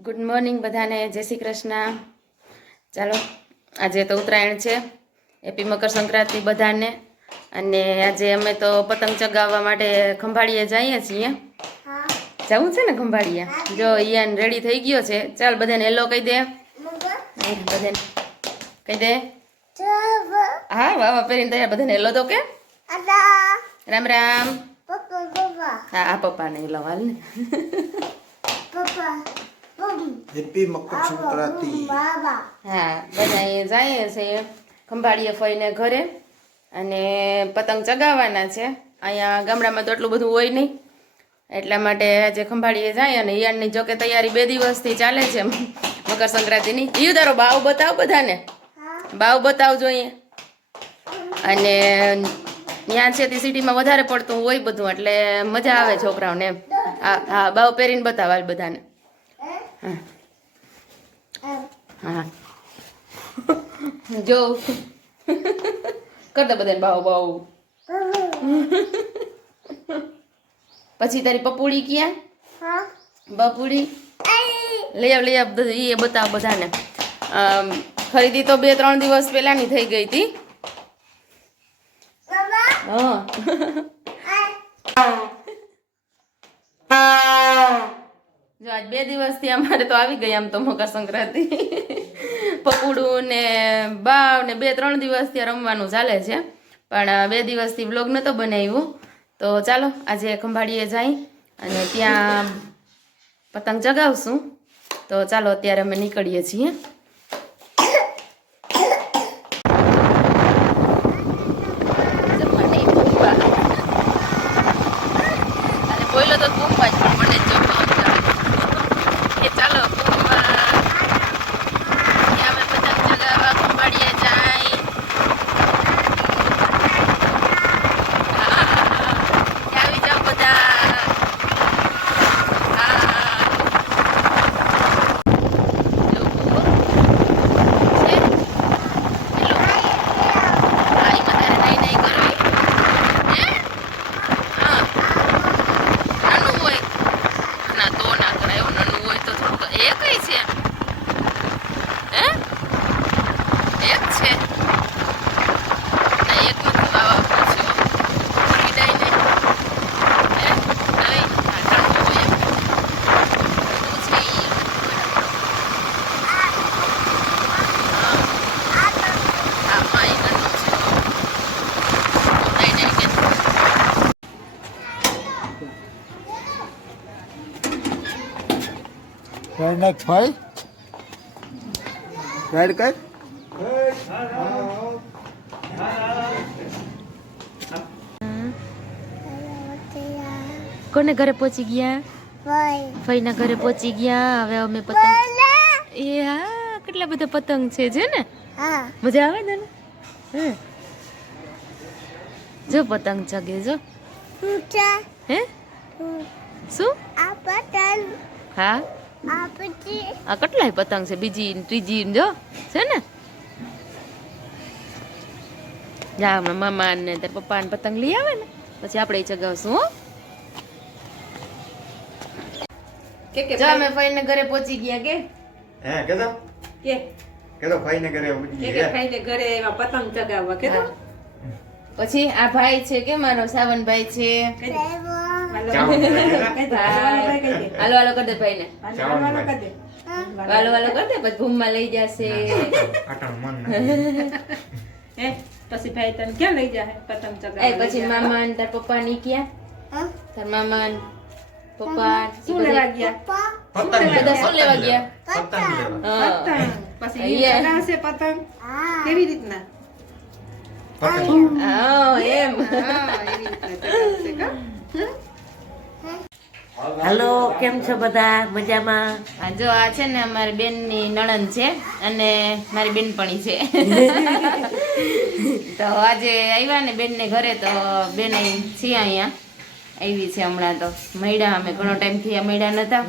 Good morning બધાને જય શ્રી કૃષ્ણ. ચાલો આજે તો ઉત્તરાયણ છે. હેપી મકર સંક્રાંતિ બધાને. અને આજે અમે તો પતંગ ચગાવવા માટે ખંભાળીએ જઈએ છીએ. જવું છે ને ખંભાળીએ? જો ઈયાન રેડી થઈ ગયો છે. ચાલ બધાને હેલો કહી દે. બધાને. કહી દે. હા વાહ પહેરીને તૈયાર. બધાને હેલો તો કે. રામ રામ. હા પપ્પાને હેલો હાલ ને. હેપી મકર સંક્રાંતિ. હા બધા જાય છે, ખંભાળીએ ફઈને ઘરે અને પતંગ ચગાવવાના છે. અહીંયા ગામડામાં તો એટલું બધું હોય નહીં. એટલા માટે આજે ખંભાળીએ જાય અને ઈયાળની જોકે તૈયારી બે દિવસથી ચાલે છે. મકર સંક્રાંતિની. ઈયું તારો બાવ બતાવ બધાને. બાવ બતાવજો અહીંયા અને ત્યાં છે તે સિટીમાં વધારે પડતું હોય બધું, એટલે મજા આવે છોકરાઓને એમ. હા બાવ પહેરીને બતાવાલ બધાને. હા. જો. કરતા બધાને બાવ બાવ પછી તારી પપુડી ક્યાં? બપુડી? લઈ આવ લઈ આવ એ બતાવ બધાને. ખરીદી તો બે ત્રણ દિવસ પહેલાની થઈ ગઈ હતી. હા. બે દિવસથી અમારે તો આવી ગઈ આમ તો મકર સંક્રાંતિ. પકોડું ને બાવ ને બે, ત્રણ દિવસથી રમવાનું ચાલે છે. પણ બે દિવસથી બ્લોગ નહોતો બનાવ્યું. તો ચાલો, આજે ખંભાળીએ જાય અને ત્યાં પતંગ ચગાવશું તો ચાલો, અત્યારે અમે નીકળીએ છીએ જમવા નહીં ભૂખવા. અને બોલ્યો તો ભૂખવા જ પણ મને જ જમવા આવતા. એ ચાલો ભૂખવા. ત્યાં અમે પતંગ ચગાવવા ખંભાળીએ જાય. હા. ત્યાં આવી જાઓ બધા. હા. લોકો છે? એ લોકો. હા, એમાં તારે નહીં નહીં કરવી. હે? હા. નાનું હોય ના તો ના કરાય એવું નાનું હોય તો થોડુંક એ કઈ છે હે એક છે ના એક નથી બાવા પૂછ્યો પૂરી ડાઈ ને હે નહીં હા નાનું હોય એમ. શું છે ઈ? હા હા ઈ નાનું છે નહીં નહીં કે રાઈડ નાખ ભાઈ રાઈડ કર કોને ઘરે પહોંચી ગયા? ફઈના ઘરે પહોંચી ગયા. હવે અમે પતંગ એ હા કેટલા બધા પતંગ છે છે ને? મજા આવે ને હે જો પતંગ ચગે જો. હે? શું? હા? આ કેટલાય પતંગ છે? બીજી ત્રીજી જો છે ને? જા હમણાં મામા ને તાર પપ્પા ને પતંગ લઈ આવે ને પછી આપણે ચગાવશું હો. કે કે જો અમે ફઈને ઘરે પહોંચી ગયા કે? હે કેતો? કે? કેતો ભાઈ ને ઘરે કે ઘરે એવા પતંગ ચગાવવા કે તો પછી આ ભાઈ છે કે મારો સાવન ભાઈ છે. હાલો. હાલો, કરી દે. ભાઈ ને હાલો, હાલો, કરી દે. પછી ભૂમમાં લઈ જશે. પછી ભાઈ તને ક્યાં લઈ જાય પતંગ એ પછી મામા ને તાર પપ્પા ની ક્યાં? તાર મામા પપ્પા શું લેવા ગયા? પતંગ બધા શું લેવા ગયા? પતંગ પછી પતંગ? કેવી રીતના? એમ હા, એવી રીતના હાલો કેમ છો બધા? મજામાં? આ જો આ છે ને અમારી બેનની નણંદ છે અને મારી બેનપણી છે. તો આજે આવ્યા ને બેનને ઘરે તો બેન છીએ અહીંયા. આવી છે હમણાં તો. મળ્યા અમે ઘણો ટાઈમથી આ મળ્યા નતા.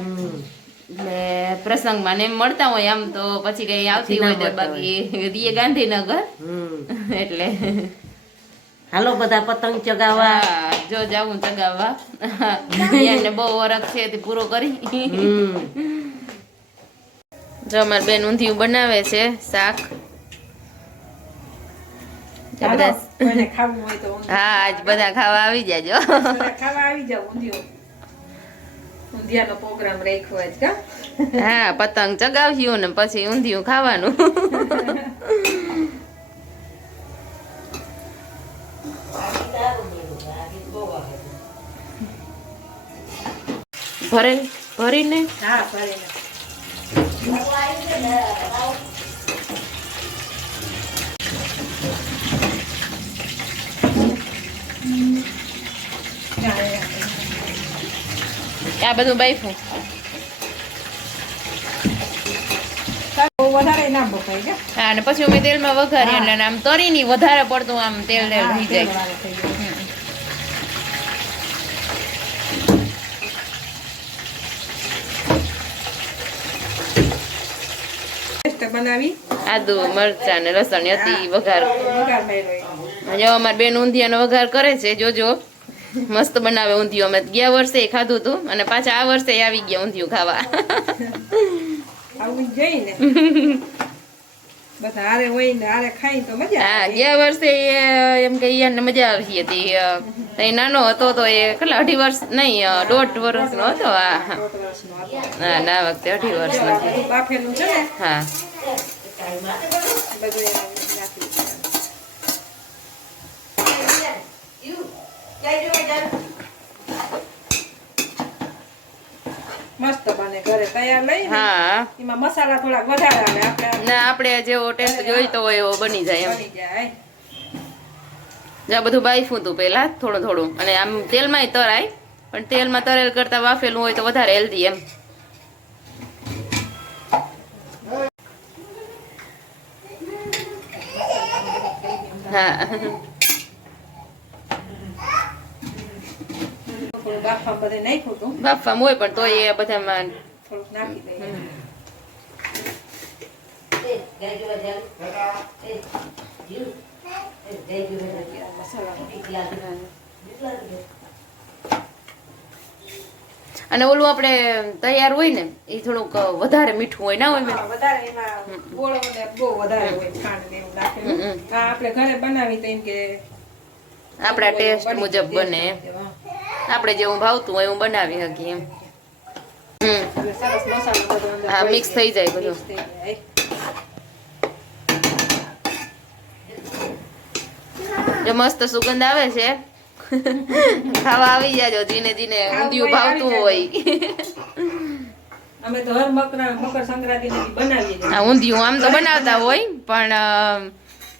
એટલે પ્રસંગમાં ને મળતા હોય આમ તો પછી કઈ આવતી હોય તો બાકી એ ગાંધીનગર. એટલે હાલો બધા પતંગ ચગાવવા. જો જાવું ચગાવવા. એને બહુ વરખ છે તે પૂરો કરી. હમ. જો અમારી બેન ઊંધિયું બનાવે છે શાક. બધા કોઈને ખાવું હોય તો ઊંધિયું. હા આજ બધા ખાવા આવી જાજો. ખાવા આવી જાવ ઊંધિયું. ઊંધિયાનો પ્રોગ્રામ રાખ્યો જ કા? હા પતંગ ચગાવ્યું ને પછી ઊંધિયું ખાવાનું. ભરે ભરીને? હા ભરીને. Yeah, હા. આ બધું હા અને પછી અમે તેલમાં વઘારી એટલે આમ વધારે પડતું આમ તેલ થઈ જાય. બનાવી. આદુ મરચા ને લસણ હતી વઘાર. વઘાર માર્યો જો અમારી બેન ઊંધિયાનો વઘાર કરે છે જોજો. મસ્ત બનાવે ઊંધિયું. અમે ગયા વર્ષે ખાધું હતું અને પાછા આ વર્ષે આવી ગયા ઊંધિયું ખાવા. હા ગયા વર્ષે એમ કે મજા આવી હતી. એ નાનો હતો તો એ કેટલા અઢી વર્ષ નહીં દોઢ વર્ષનો હતો હા હા. હતો. ના વખતે અઢી વર્ષનો. હા બધું એમાં નાખી દેવાનું. મસ્ત બને ઘરે તૈયાર લઈ હા. એમાં મસાલા થોડાક વધારે આવે આપણે ના આપણે જેવો ટેસ્ટ જોઈતો હોય એવો બની જાય એમ. બની જાય. જ્યાં બધું બાઈફું હતું પહેલા થોડું થોડું. અને આમ તેલમાંય તરાય પણ તેલમાં તરેલ કરતા વાફેલું હોય તો વધારે હેલ્ધી એમ. હા. બાફા બધે નાખ્યું હતું. બાફા હોય પણ તો એ બધામાં થોડુંક નાખી દઈએ. અને ઓલું આપણે તૈયાર હોય ને એ થોડુંક વધારે મીઠું હોય ના હોય વધારે એમાં ગોળ ને બહુ વધારે હોય ખાંડ ને એવું નાખેલું. હમ, હમ. હા આપણે ઘરે બનાવી તો એમ કે આપણા ટેસ્ટ મુજબ બને. આપણે જેવું ભાવતું હોય એવું બનાવી શકીએ એમ. હા, મિક્સ થઈ જાય બધું. જો મસ્ત સુગંધ આવે છે. ખાવા આવી જાજો ધીને ધીને ઊંધિયું ભાવતું હોય. અમે તો હર મકર મકર સંક્રાંતિ બનાવીએ છીએ. ઊંધિયું આમ તો બનાવતા હોય પણ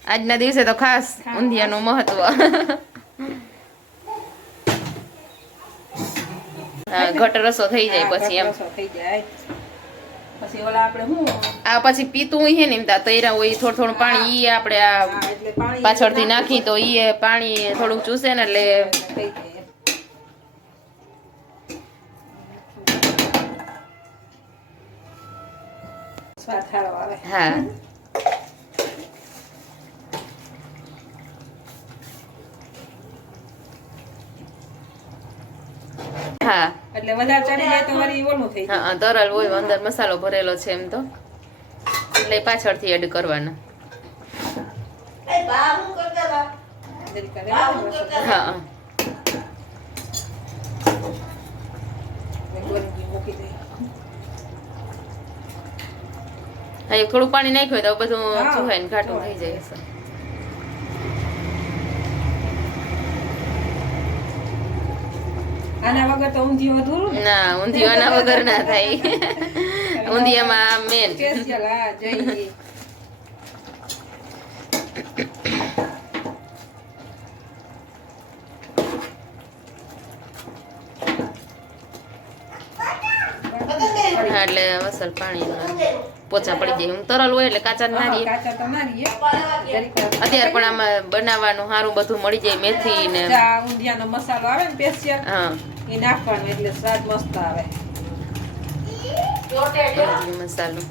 આજના દિવસે તો ખાસ. ઊંધિયાનું મહત્વ. ઘટ રસો થઈ જાય પછી એમ. થઈ જાય. પછી ઓલા આપણે હું? આ પછી પીતું હોય ને એમ તા તૈરા હોય થોડું થોડું પાણી ઈ આપણે આ હા, પાછળથી નાખી તો ઈ પાણી થોડુંક ચૂસે ને એટલે હા. હા. એટલે વધારે ચડી જાય તો વળી ઓલું થઈ જાય. હા તરલ હોય અંદર મસાલો ભરેલો છે એમ તો. એટલે પાછળથી એડ કરવાના. હા હા. થોડું પાણી નાખ્યું હોય તો બધું હા. ઘાટું થઈ જાય આના વગર તો ઊંધિયું અધૂરું ના. ઊંધિયું આના વગર ના થાય. ઊંધિયામાં મેન સ્પેશિયલ હા જઈ એટલે અસલ પાણી પોચા પડી જાય. હું તરલ હોય એટલે કાચા ના રહીએ કાચા તો ના રહીએ જરીક વાર. અત્યારે પણ આમાં બનાવવાનું સારું બધું મળી જાય મેથી ને મસાલો આવે ને સ્પેશિયલ હા. Enough es me, salmos sabe saludos saludos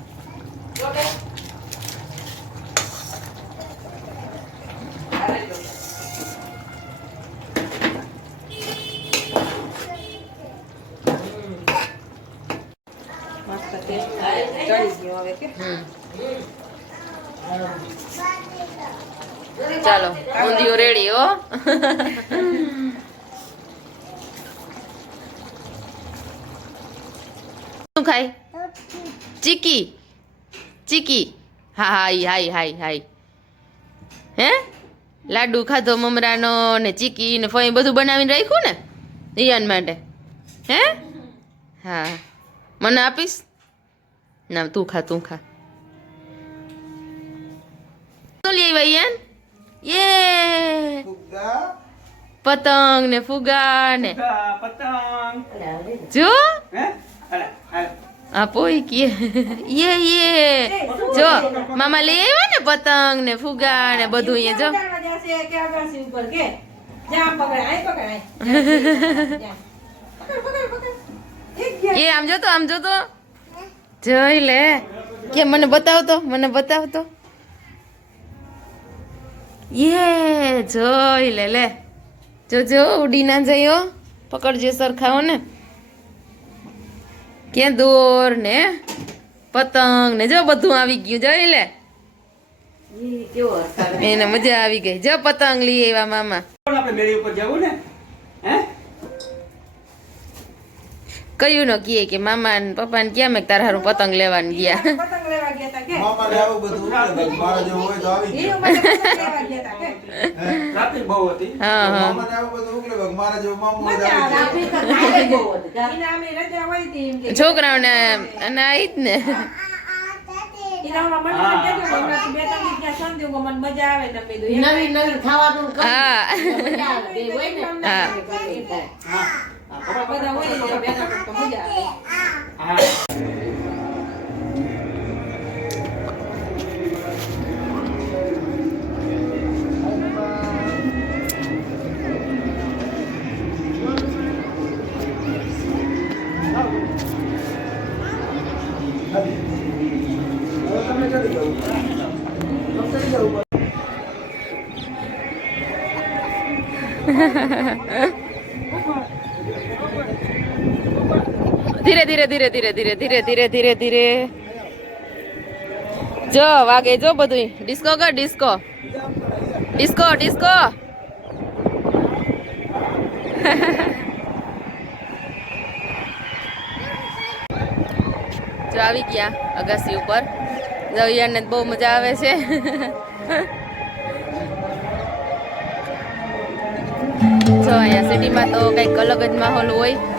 chaló cuando શું ખાય. ચીકી. ચીકી. હા હા હાઈ હાઈ હાઈ હે લાડુ ખાધો મમરાનો ને ચીકી ને ફઈ બધું બનાવીને રાખ્યું ને રિયાન માટે. હે? હા. મને આપીશ? ના તું ખા તું ખા. શું લઈ ભાઈ યાન યે! પતંગ ને ફુગા ને જો? પોઈ કે યે યે. જો મામા લઈ આવ્યા ને પતંગ ને ફુગા ને બધું અહીંયા જો. એ આમ જોતો આમ જોતો. જોઈ લે. કે મને બતાવતો મને બતાવતો. યે જોઈ લે લે. જો જો ઉડી ના જયો પકડજે સરખાઓ ને કે દોર ને પતંગ ને જો બધું આવી ગયું જોઈ લે. એને મજા આવી ગઈ. જો પતંગ લઈ એવા મામા. કયું નો કીએ કે મામા ને પપ્પા ને ક્યાં મેં તારા હારું પતંગ લેવાનું ગયા? ગયા. કે? મામા લે આવું બધું મારા જેવું હોય તો છોકરાઓને અને આઈ જ ને. ધીરે ધીરે ધીરે ધીરે ધીરે ધીરે ધીરે ધીરે. જો, વાગે, જો બધું ડિસ્કો કર, ડિસ્કો. Disco disco. જો, આવી ગયા અગાસી ઉપર. જવિયાને બહુ મજા આવે છે. જો, અહીંયા સિટીમાં તો કંઈક અલગ જ માહોલ હોય.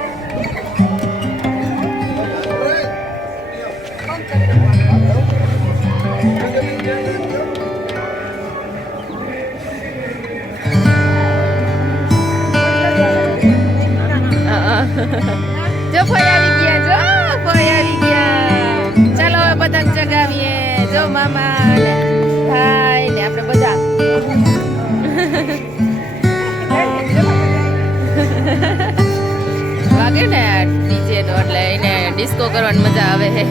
કરવાની મજા આવે છે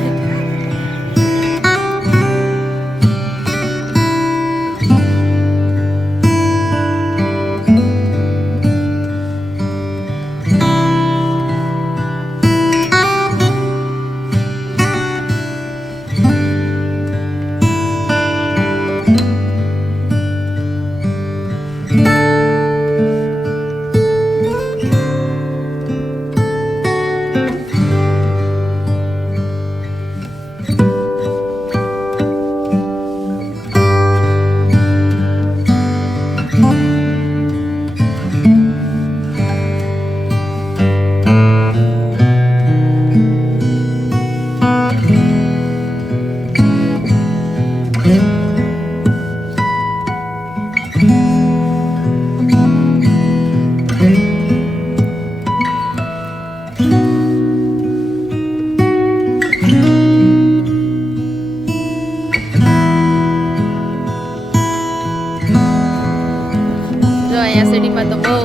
સિટીમાં તો બહુ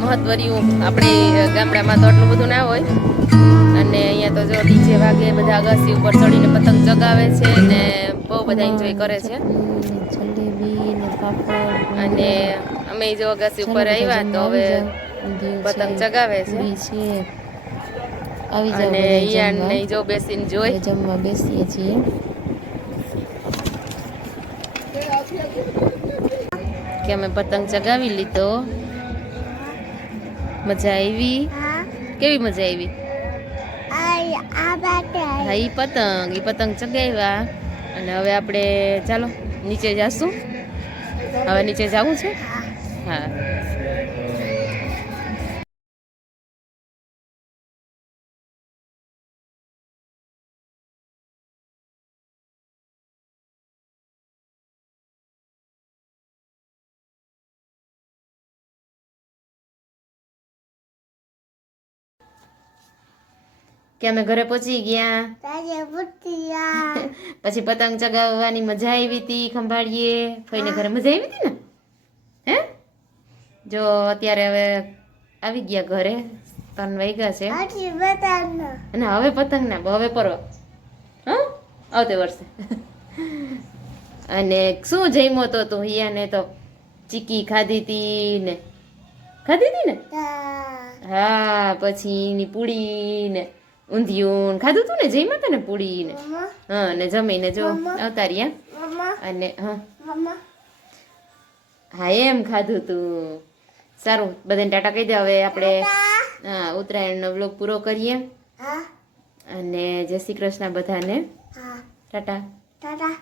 મહત્વર્યું આપણે ગામડામાં તો આટલું બધું ના હોય. અને અહીંયા તો જો ડીજે વાગે, બધા અગાસી ઉપર ચડીને પતંગ ચગાવે છે ને બહુ બધા એન્જોય કરે છે. અને અમે જો અગાસી ઉપર આવ્યા તો હવે પતંગ ચગાવે છે. આવી અને બધા ઈયાન ને ઈ જો બેસીને જોઈ. જમવા બેસીએ છીએ. કે અમે પતંગ ચગાવી લીધો. મજા આવી? કેવી મજા આવી? હા ઈ પતંગ ઈ પતંગ ચગાવ્યા. અને હવે આપણે ચાલો નીચે જાશું. હવે નીચે જવું છે? હા. કે અમે ઘરે પહોંચી ગયા. પછી પતંગ ચગાવવાની મજા આવી હતી ખંભાળીએ. ફઈને ઘરે મજા આવી હતી ને? હે? જો અત્યારે હવે આવી ગયા ઘરે. ત્રણ વાગ્યા છે. અને હવે પતંગ ના હવે પરવા. હા? આવતે વર્ષે. અને શું જમ્યો તો તું હિયાને તો ચીકી ખાધી હતી ને? ખાધી હતી ને? હા પછી એની પૂડી ને ઊંધિયું ખાધું તું ને? જમ્યા હતા ને પૂડી ને હા ને જમીને જો અવતારિયા અને હા. હા એમ ખાધું તું. સારું બધાને ટાટા કહી દે હવે આપણે હા ઉત્તરાયણનો બ્લોગ પૂરો કરીએ. અને જય શ્રી કૃષ્ણ બધાને. ટાટા. ટાટા.